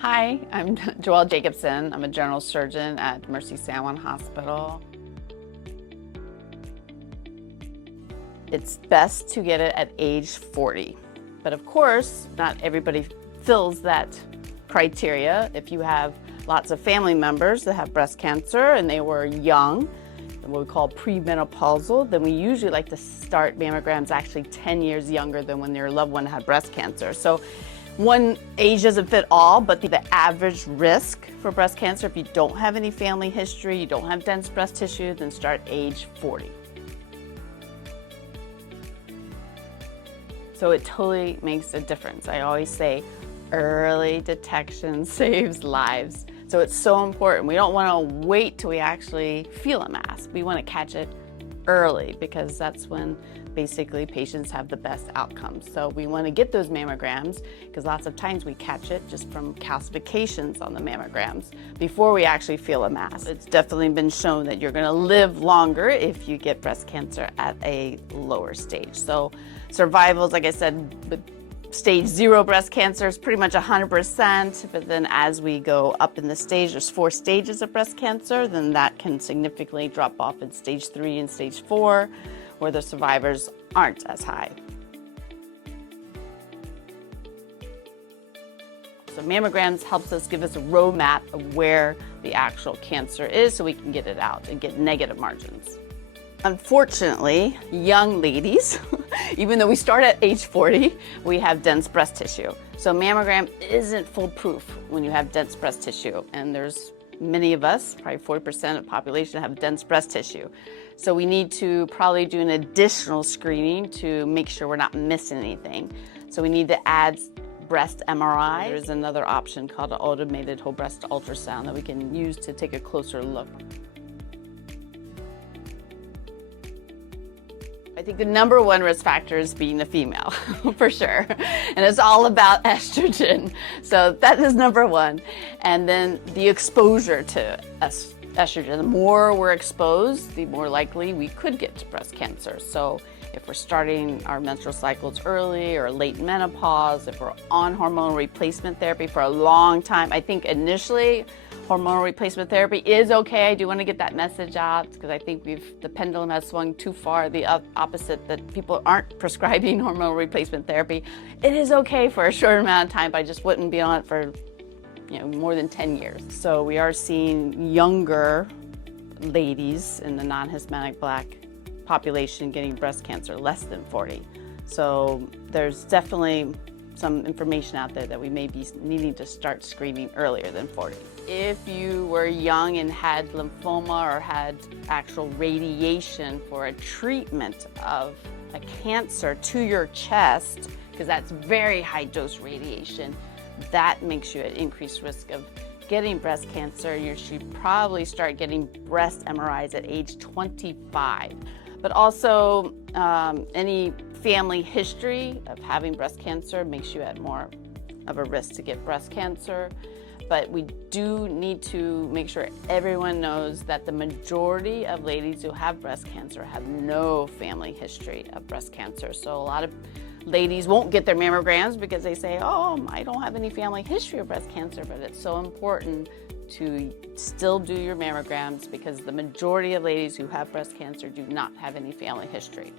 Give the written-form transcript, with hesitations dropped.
Hi, I'm Joelle Jakobsen. I'm a general surgeon at Mercy San Juan Hospital. It's best to get it at age 40. But of course, not everybody fills that criteria. If you have lots of family members that have breast cancer and they were young, what we call premenopausal, then we usually like to start mammograms actually 10 years younger than when their loved one had breast cancer. So one age doesn't fit all, but the average risk for breast cancer, if you don't have any family history, you don't have dense breast tissue, then start age 40. So it totally makes a difference. I always say early detection saves lives. So it's so important. We don't want to wait till we actually feel a mass. We want to catch it early because that's when basically patients have the best outcomes. So we want to get those mammograms because lots of times we catch it just from calcifications on the mammograms before we actually feel a mass. It's definitely been shown that you're going to live longer if you get breast cancer at a lower stage. So survivals, like I said, with stage 0 breast cancer is pretty much 100%, but then as we go up in the stage, there's 4 stages of breast cancer, then that can significantly drop off in stage 3 and stage 4, where the survivors aren't as high. So mammograms helps us give us a roadmap of where the actual cancer is so we can get it out and get negative margins. Unfortunately, young ladies, even though we start at age 40, we have dense breast tissue. So mammogram isn't foolproof when you have dense breast tissue. And there's many of us, probably 40% of the population, have dense breast tissue. So we need to probably do an additional screening to make sure we're not missing anything. So we need to add breast MRI. There's another option called an automated whole breast ultrasound that we can use to take a closer look. I think the number one risk factor is being a female, for sure. And it's all about estrogen. So that is number one. And then the exposure to estrogen. The more we're exposed, the more likely we could get breast cancer. So if we're starting our menstrual cycles early or late menopause, if we're on hormonal replacement therapy for a long time, I think initially hormonal replacement therapy is okay. I do want to get that message out because I think the pendulum has swung too far the opposite, that people aren't prescribing hormonal replacement therapy. It is okay for a short amount of time, but I just wouldn't be on it for more than 10 years. So we are seeing younger ladies in the non-Hispanic Black population getting breast cancer less than 40. So there's definitely some information out there that we may be needing to start screening earlier than 40. If you were young and had lymphoma or had actual radiation for a treatment of a cancer to your chest, because that's very high dose radiation, that makes you at increased risk of getting breast cancer. You should probably start getting breast MRIs at age 25. But also any family history of having breast cancer makes you at more of a risk to get breast cancer. But we do need to make sure everyone knows that the majority of ladies who have breast cancer have no family history of breast cancer. So a lot of ladies won't get their mammograms because they say, oh, I don't have any family history of breast cancer, but it's so important to still do your mammograms because the majority of ladies who have breast cancer do not have any family history.